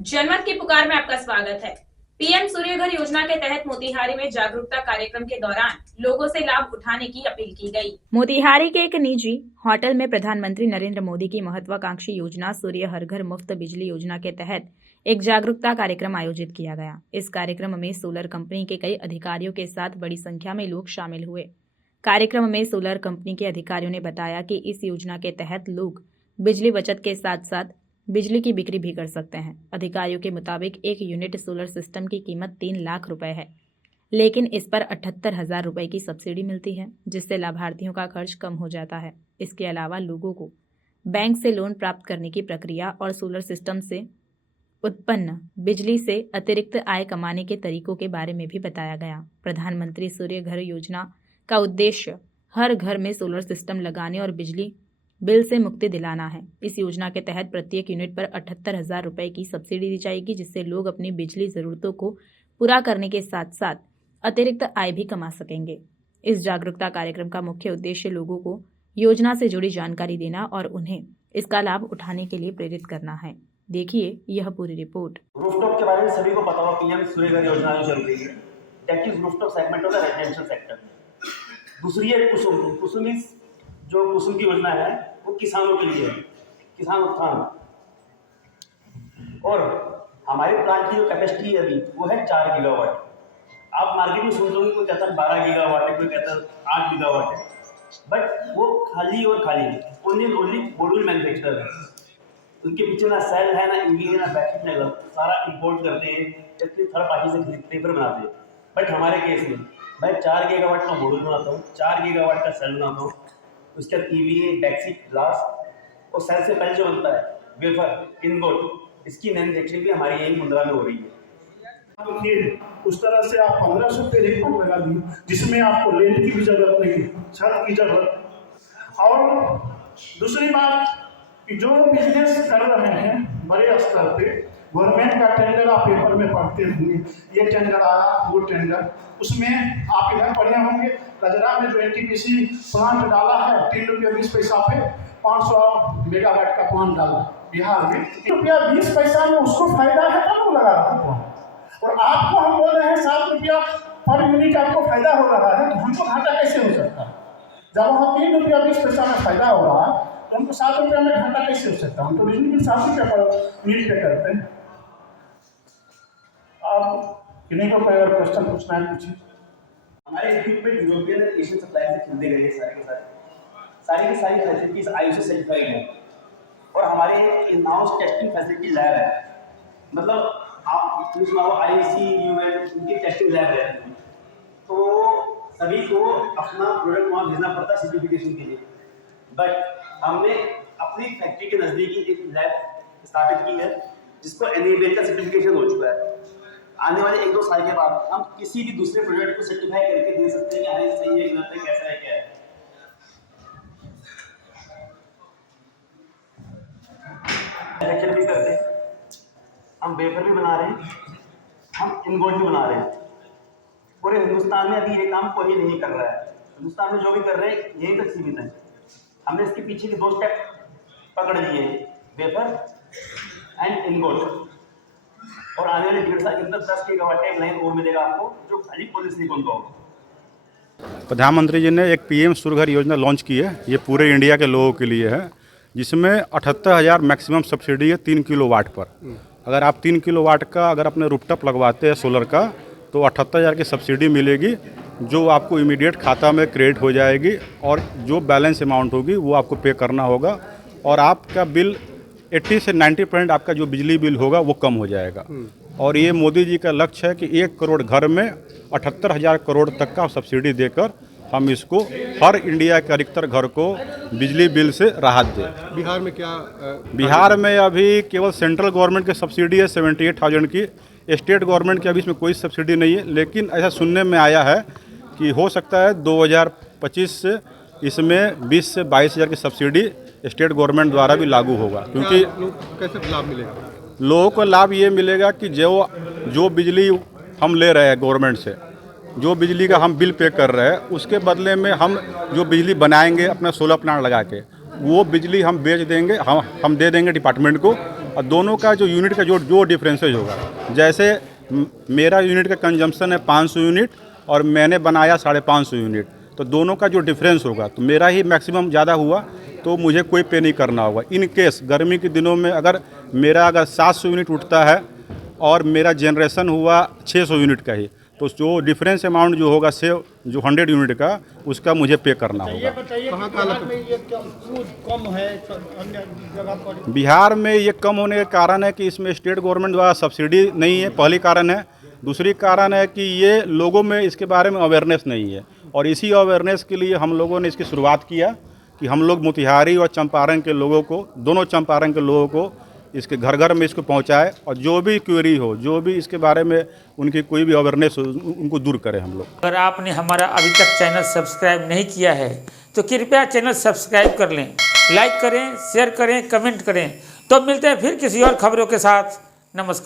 जनमत की पुकार में आपका स्वागत है। पीएम सूर्य घर योजना के तहत मोतिहारी में जागरूकता कार्यक्रम के दौरान लोगों से लाभ उठाने की अपील की गई। मोतिहारी के एक निजी होटल में प्रधानमंत्री नरेंद्र मोदी की महत्वाकांक्षी योजना सूर्य हर घर मुफ्त बिजली योजना के तहत एक जागरूकता कार्यक्रम आयोजित किया गया। इस कार्यक्रम में सोलर कंपनी के कई अधिकारियों के साथ बड़ी संख्या में लोग शामिल हुए। कार्यक्रम में सोलर कंपनी के अधिकारियों ने बताया कि इस योजना के तहत लोग बिजली बचत के साथ साथ बिजली की बिक्री भी कर सकते हैं। अधिकारियों के मुताबिक एक यूनिट सोलर सिस्टम की कीमत 3 लाख रुपए है, लेकिन इस पर 78,000 रुपए की सब्सिडी मिलती है, जिससे लाभार्थियों का खर्च कम हो जाता है। इसके अलावा लोगों को बैंक से लोन प्राप्त करने की प्रक्रिया और सोलर सिस्टम से उत्पन्न बिजली से अतिरिक्त आय कमाने के तरीकों के बारे में भी बताया गया। प्रधानमंत्री सूर्य घर योजना का उद्देश्य हर घर में सोलर सिस्टम लगाने और बिजली बिल से मुक्ति दिलाना है। इस योजना के तहत प्रत्येक यूनिट पर 78,000 रुपए की सब्सिडी दी जाएगी, जिससे लोग अपनी बिजली जरूरतों को पूरा करने के साथ साथ अतिरिक्त आय भी कमा सकेंगे। इस जागरूकता कार्यक्रम का मुख्य उद्देश्य लोगों को योजना से जुड़ी जानकारी देना और उन्हें इसका लाभ उठाने के लिए प्रेरित करना है। देखिए यह पूरी रिपोर्ट। रूफटॉप के बारे में सभी को पता होगा, पीएम सूर्य घर योजना जो चल रही है, that is rooftop segment of the residential sector. दूसरी है कुसुम। कुसुम इज जो कुसुम की योजना है वो किसानों के लिए है, किसान उत्थान। और हमारे प्लांट की जो कैपेसिटी है अभी वो है 4 गीगावाट। आप मार्केट में सुनते होंगे, कोई कहता है 12 गीगावाट है, कोई कहता है 8 गीगावाट है, बट वो खाली और खाली ओनली मॉड्यूल मैन्युफैक्चरर है। उनके पीछे ना सेल है, ना ईवी है, ना बैटरी है, सारा इंपोर्ट करते हैं, जबकि थर्ड पार्टी से पेपर बनाते हैं। बट हमारे केस में मैं 4 गीगावाट का मॉड्यूल बनाता हूँ, 4 गीगावाट का सेल बनाता हूँ, उसके बाद ईवीए, बैक्सी, ग्लास, और सेल से पहले जो बनता है वेफर, इनगोट, इसकी मैन्युफैक्चरिंग भी हमारी यही मुंद्रा में हो रही है। उस तरह से आप 1500 पे एक पंप लगा दिए, जिसमें आपको लेंट की भी जरूरत नहीं, छत की जरूरत। और दूसरी बात कि जो बिजनेस कर रहे हैं बड़े स्तर पे, गवर्नमेंट का टेंडर आप पेपर में पढ़ते होंगे, ये टेंडर आया, वो टेंडर, उसमें आप इधर पढ़े होंगे कजरा में जो एनटीपीसी प्लांट डाला है 3 रुपये 20 पैसा पे 500 मेगावाट का प्लांट डाला बिहार में, 3 रुपया 20 पैसा में उसको फायदा है, तब वो लगा रहा है। और आपको हम बोल रहे हैं 7 रुपया पर यूनिट आपको फायदा हो रहा है, तो हमको घाटा कैसे हो सकता है? जब हम 3 रुपया 20 पैसा में फायदा हो रहा है तो हमको 7 रुपया में घाटा कैसे हो सकता है? हम तो बिजली बिल 7 रुपया पर यूनिट पे करते हैं। अब किन्हीं को कोई अगर क्वेश्चन पूछना है पूछिए। हमारे इक्विपमेंट यूरोपियन और एशियन सप्लायर से खरीदे गए सारे के सारे की सारी फैसिलिटीज आईएसओ सर्टिफाइड है, और हमारे in house testing facility lab है। मतलब आप आईसी, यूएन, इनकी टेस्टिंग लैब है, तो सभी को अपना प्रोडक्ट वहाँ भेजना पड़ता है सर्टिफिकेशन के लिए। बट हमने अपनी फैक्ट्री के नज़दीक एक लैब स्थापित की है, जिसको एनएबीएल का सर्टिफिकेशन हो चुका है। आने वाले 1-2 साल के बाद हम किसी भी दूसरे प्रोडक्ट को सर्टिफाई करके दे सकते हैं कि हाँ ये सही है, गलत है, कैसा है, क्या है। मैन्युफैक्चर भी करते हैं, हम वेफर भी बना रहे हैं, हम इनगोट भी बना रहे हैं। पूरे हिंदुस्तान में अभी ये काम कोई नहीं कर रहा है। हिंदुस्तान में जो भी कर रहे हैं यहीं तक सीमित है। हमने इसके पीछे के 2 स्टेप पकड़ लिए हैं, वेफर एंड इनगोट। और आने वाले 1.5 साल के अंदर 10 गीगावाट एक लाइन और मिलेगा आपको, जो खाली पॉलिसिलिकॉन का होगा। प्रधानमंत्री जी ने एक पीएम सूर्य घर योजना लॉन्च की है। ये पूरे इंडिया के लोगों के लिए है, जिसमें 78,000 मैक्सिमम सब्सिडी है 3 किलोवाट पर। अगर आप 3 किलोवाट का अगर अपने रूफटॉप लगवाते हैं सोलर का, तो 78,000 की सब्सिडी मिलेगी, जो आपको इमीडिएट खाता में क्रेडिट हो जाएगी, और जो बैलेंस अमाउंट होगी वो आपको पे करना होगा, और आपका बिल 80 से 90% आपका जो बिजली बिल होगा वो कम हो जाएगा। और ये मोदी जी का लक्ष्य है कि 1 करोड़ घर में 78,000 करोड़ तक का सब्सिडी देकर हम इसको हर इंडिया के अधिकतर घर को बिजली बिल से राहत दें। बिहार में क्या बिहार में अभी केवल सेंट्रल गवर्नमेंट की सब्सिडी है 78,000 की, स्टेट गवर्नमेंट की अभी इसमें कोई सब्सिडी नहीं है। लेकिन ऐसा सुनने में आया है कि हो सकता है 2025 से इसमें 20 से 22,000 की सब्सिडी स्टेट गवर्नमेंट द्वारा भी लागू होगा। क्योंकि कैसे लाभ मिलेगा? लोगों को लाभ ये मिलेगा कि जो बिजली हम ले रहे हैं गवर्नमेंट से, जो बिजली का हम बिल पे कर रहे हैं, उसके बदले में हम जो बिजली बनाएंगे अपना सोलर प्लांट लगा के, वो बिजली हम बेच देंगे, हम दे देंगे डिपार्टमेंट को, और दोनों का जो यूनिट का जो डिफरेंसेज होगा, जैसे मेरा यूनिट का कंजम्पशन है 500 यूनिट और मैंने बनाया 550 यूनिट, तो दोनों का जो डिफरेंस होगा तो मेरा ही मैक्सिमम ज़्यादा हुआ तो मुझे कोई पे नहीं करना होगा। इन केस गर्मी के दिनों में अगर 700 यूनिट उठता है और मेरा जनरेशन हुआ 600 यूनिट का ही, तो जो डिफरेंस अमाउंट जो होगा से जो 100 यूनिट का उसका मुझे पे करना होगा। बिहार में ये क्यों कम है अन्य जगह पर? बिहार में ये कम होने का कारण है कि इसमें स्टेट गवर्नमेंट द्वारा सब्सिडी नहीं है, पहली कारण है। दूसरी कारण है कि ये लोगों में इसके बारे में अवेयरनेस नहीं है, और इसी अवेयरनेस के लिए हम लोगों ने इसकी शुरुआत किया कि हम लोग मोतिहारी और चंपारण के लोगों को, दोनों चंपारण के लोगों को इसके घर घर में इसको पहुंचाए, और जो भी क्वेरी हो, जो भी इसके बारे में उनकी कोई भी अवेयरनेस हो, उनको दूर करें हम लोग। अगर आपने हमारा अभी तक चैनल सब्सक्राइब नहीं किया है तो कृपया चैनल सब्सक्राइब कर लें, लाइक करें, शेयर करें, कमेंट करें। तो मिलते हैं फिर किसी और खबरों के साथ। नमस्कार।